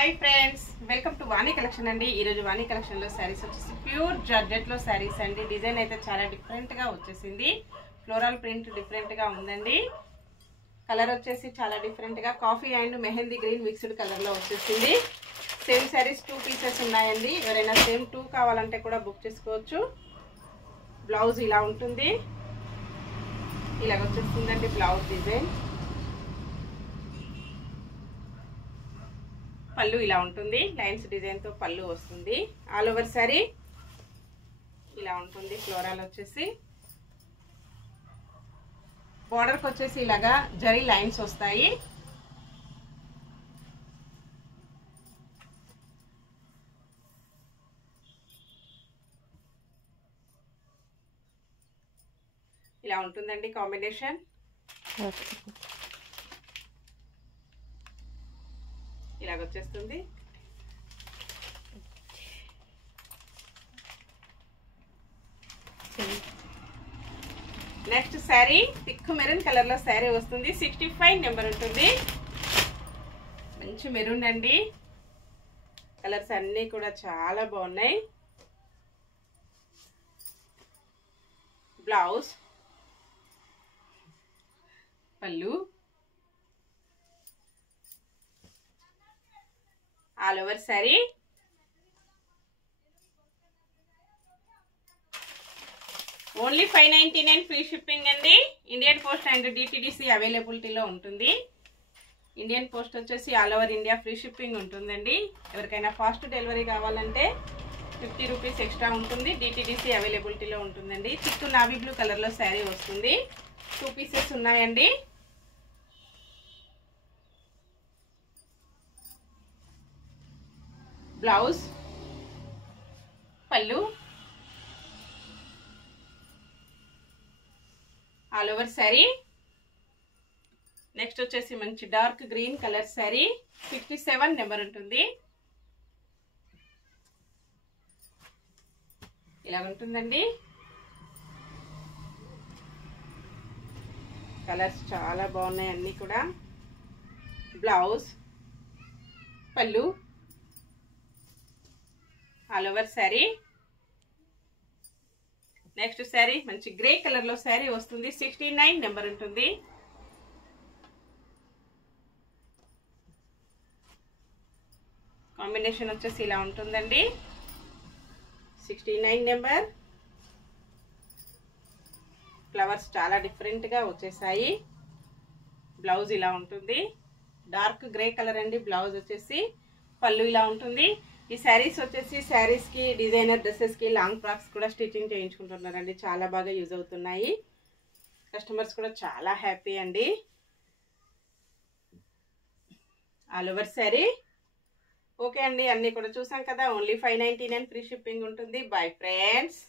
high friends welcome to Vani Collection अंडी Vani Collection sarees वे pure georgette लो सारीस अंडी डिजाइन अयिते चाला डिफरेंट गा वच्चेसिंदी फ्लोरल प्रिंट डिफरेंट गा उंदंडी कलर वच्चेसी चाला डिफरेंट गा कॉफी अंड मेहंदी ग्रीन मिक्स्ड कलर लो वच्चेसिंदी सेम सारीस 2 पीसेस उन्नायंडी एवరైనా सेम 2 కావాలంటే కూడా బుక్ చేసుకోవచ్చు బ్లౌజ్ ఇలా ఉంటుంది ఇలా వచ్చేస్తుందండి బ్లౌజ్ డిజైన్ పల్లు ఇలా ఉంటుంది లైన్స్ డిజైన్ తో పల్లు వస్తుంది ఆల్ ఓవర్ సారీ ఇలా ఉంటుంది ఫ్లోరల్ వచ్చేసి బోర్డర్ కి వచ్చేసి ఇలాగా జరీ లైన్స్ వస్తాయి ఇలా ఉంటుందండి కాంబినేషన్ ఇలాగ వచ్చేస్తుంది next sorry thick maroon colour లో సారీ వస్తుంది 65 నెంబర్ ఉంటుంది మంచి మెరూన్ అండి కలర్స్ అన్నీ కూడా చాలా బాగున్నాయి బ్లౌజ్ పల్లు all over saree only 599 free shipping andi Indian Post and DTDC availability lo untundi Indian Post vachesi all over India free shipping untundandi evarikaina fast delivery kavalante 50 rupees extra untundi DTDC availability lo untundandi thick navy blue color lo saree vastundi 2 pieces unnayandi blouse pallu all over सारी next వచ్చేసి మంచి dark green colour sorry 67 number ఉంటుంది ఇలా ఉంటుందండి colours చాలా బాగున్నాయి అన్నీ కూడా బ్లౌజ్ పల్లు ऑल ओवर सारी नेक्स्ट सारी मंची ग्रे कलर लो सारी वस्तुंदी 69 నెంబర్ ఉంటుంది కాంబినేషన్ వచ్చేసి ఇలా ఉంటుందండి 69 నెంబర్ ఫ్లవర్స్ చాలా డిఫరెంట్ గా వచ్చేసాయి బ్లౌజ్ ఇలా ఉంటుంది డార్క్ గ్రే కలర్ అండి బ్లౌజ్ వచ్చేసి పల్లు ఇలా ఉంటుంది ఈ సారీస్ వచ్చేసి సారీస్ కి డిజైనర్ డ్రెస్సెస్ కి లాంగ్ ఫ్రాక్స్ కూడా స్టిచింగ్ చేయించుకుంటున్నారండి చాలా బాగా యూజ్ అవుతున్నాయి కస్టమర్స్ కూడా చాలా హ్యాపీ అండి ఆల్ ఓవర్ సారీ ఓకే అండి అన్నీ కూడా చూసాం కదా ఓన్లీ 599 ఫ్రీ షిప్పింగ్ ఉంటుంది బై ఫ్రెండ్స్